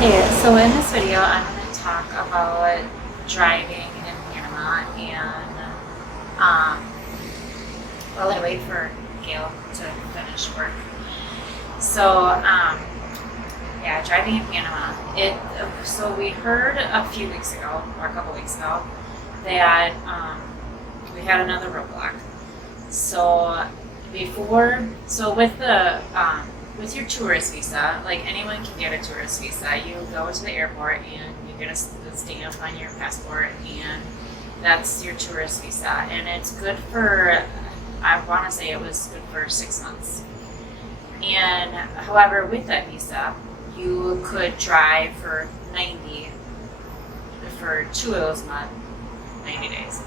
Hey, so in this video, I'm going to talk about driving in Panama and um, while I wait for Gail to finish work. So, yeah, driving in Panama. So we heard a few weeks ago, or a couple weeks ago, that we had another roadblock. So with your tourist visa, like anyone can get a tourist visa. You go to the airport and you get a stamp on your passport, and that's your tourist visa. And it's good for, I want to say it was good for 6 months. And however, with that visa, you could drive for 2 of those months, 90 days.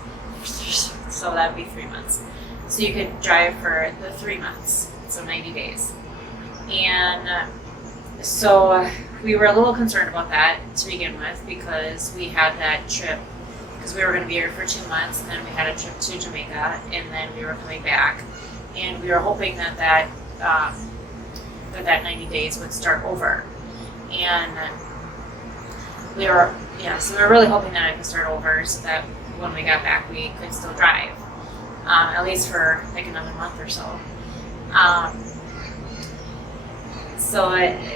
So that would be 3 months. So you could drive for the 3 months, so 90 days. And so we were a little concerned about that to begin with, because we had that trip, because we were going to be here for 2 months, and then we had a trip to Jamaica, and then we were coming back, and we were hoping that 90 days would start over. And so we were really hoping that it could start over, so that when we got back we could still drive, at least for like another month or so. So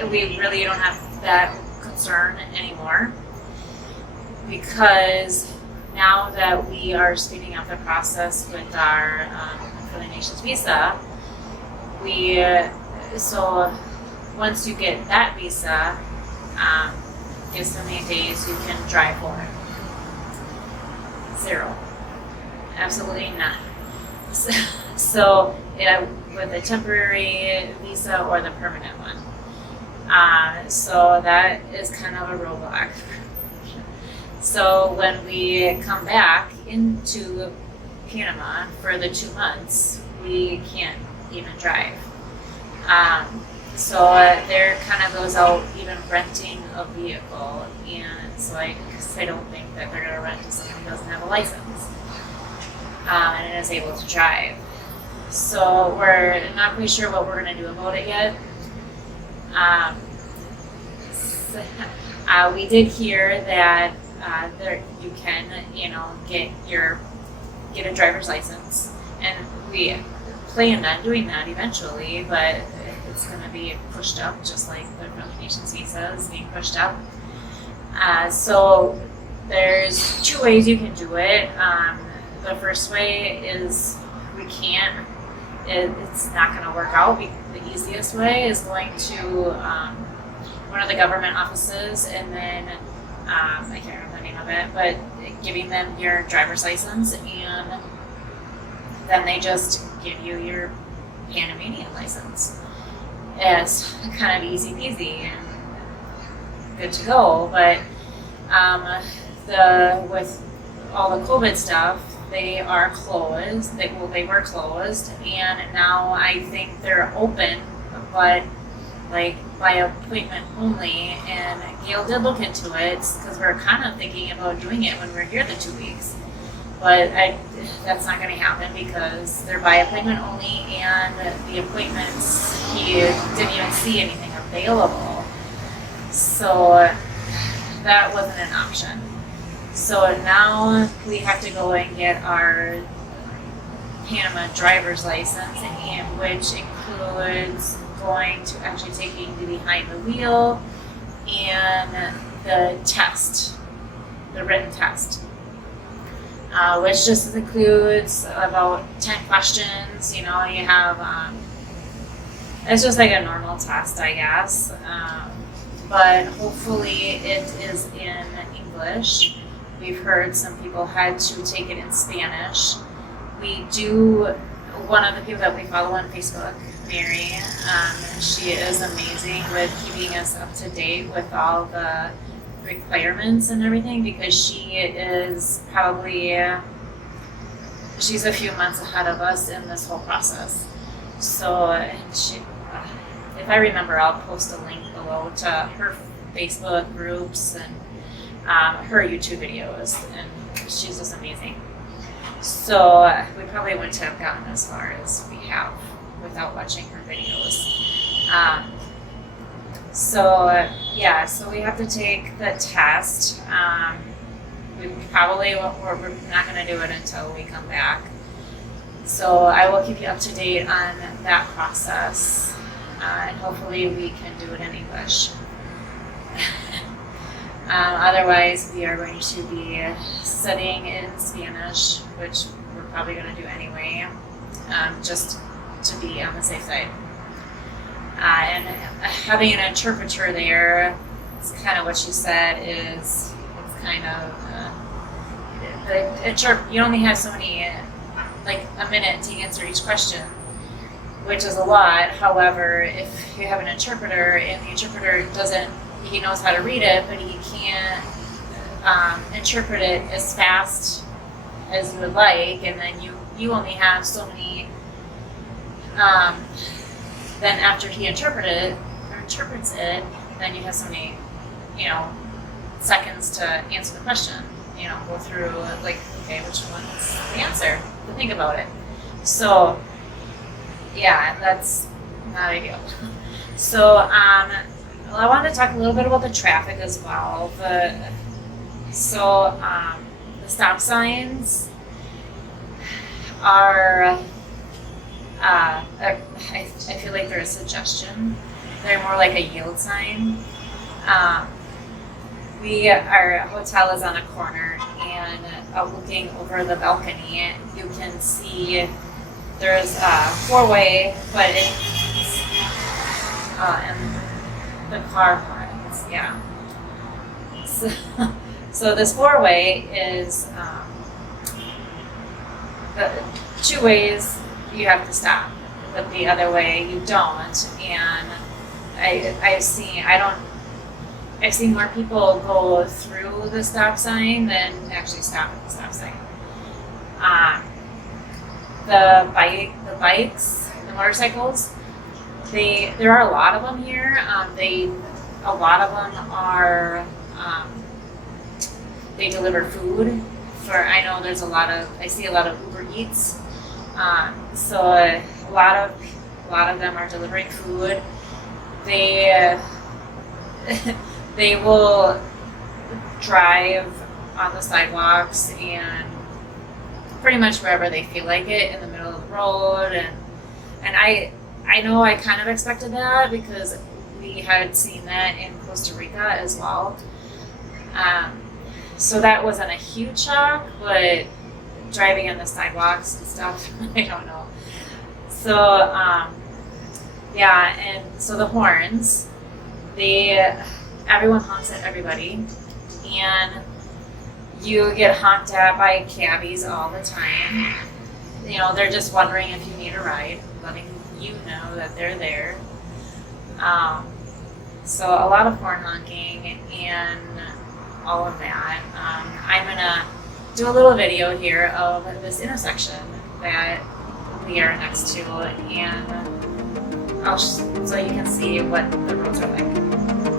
we really don't have that concern anymore, because now that we are speeding up the process with our for the nation's visa, so once you get that visa, guess how many days you can drive for? 0. Absolutely none. So with the temporary visa or the permanent one. So that is kind of a roadblock. So when we come back into Panama for the 2 months, we can't even drive. So there kind of goes out even renting a vehicle, and it's like, because I don't think that they're going to rent to someone who doesn't have a license and is able to drive. So we're not pretty sure what we're going to do about it yet. We did hear that you can, get a driver's license, and we planned on doing that eventually, but it's going to be pushed up, just like the First Nations visa is being pushed up. So there's 2 ways you can do it. The first way is it's not going to work out. The easiest way is going to one of the government offices, and then I can't remember the name of it, but giving them your driver's license, and then they just give you your Panamanian license. It's kind of easy peasy and good to go. But with all the COVID stuff, they are closed. They were closed, and now I think they're open, but like by appointment only. And Gail did look into it, because we're kind of thinking about doing it when we're here the 2 weeks. But that's not going to happen, because they're by appointment only, and the appointments, he didn't even see anything available. So that wasn't an option. So now we have to go and get our Panama driver's license, and which includes going to actually taking the behind the wheel and the test, the written test. Which just includes about 10 questions. You have, it's just like a normal test, I guess. But hopefully it is in English. We've heard some people had to take it in Spanish. One of the people that we follow on Facebook, Mary, she is amazing with keeping us up to date with all the requirements and everything, because she's a few months ahead of us in this whole process. So if I remember, I'll post a link below to her Facebook groups and her YouTube videos, and she's just amazing. So we probably wouldn't have gotten as far as we have without watching her videos. So yeah, so we have to take the test. We probably won't, we're not going to do it until we come back. So I will keep you up to date on that process, and hopefully we can do it in English. Otherwise, we are going to be studying in Spanish, which we're probably going to do anyway, just to be on the safe side. And having an interpreter there, it's kind of what she said, is it's kind of you only have so many, like a minute to answer each question, which is a lot. However, if you have an interpreter and the interpreter he knows how to read it, but he can't interpret it as fast as you would like, and then you only have so many. Then after he interprets it, then you have so many, seconds to answer the question. Go through like, okay, which one's the answer? To think about it. So, yeah, that's not ideal. So, I wanted to talk a little bit about the traffic as well. The stop signs are. I feel like they're a suggestion. They're more like a yield sign. Our hotel is on a corner, and looking over the balcony, you can see there's a four-way, but it's and the car parks, yeah. So this four-way is the two ways you have to stop, but the other way you don't. And I've seen more people go through the stop sign than actually stop at the stop sign. The bikes, the motorcycles, there are a lot of them here. A lot of them are they deliver food. I know there's I see a lot of Uber Eats. So a lot of them are delivering food. They will drive on the sidewalks and pretty much wherever they feel like it, in the middle of the road, and I know I kind of expected that because we had seen that in Costa Rica as well. So that wasn't a huge shock, but driving on the sidewalks and stuff, I don't know. So yeah, and so the horns, everyone honks at everybody, and you get honked at by cabbies all the time. They're just wondering if you need a ride, letting you know that they're there. So a lot of horn honking and all of that. I'm gonna do a little video here of this intersection that we are next to, and so you can see what the roads are like.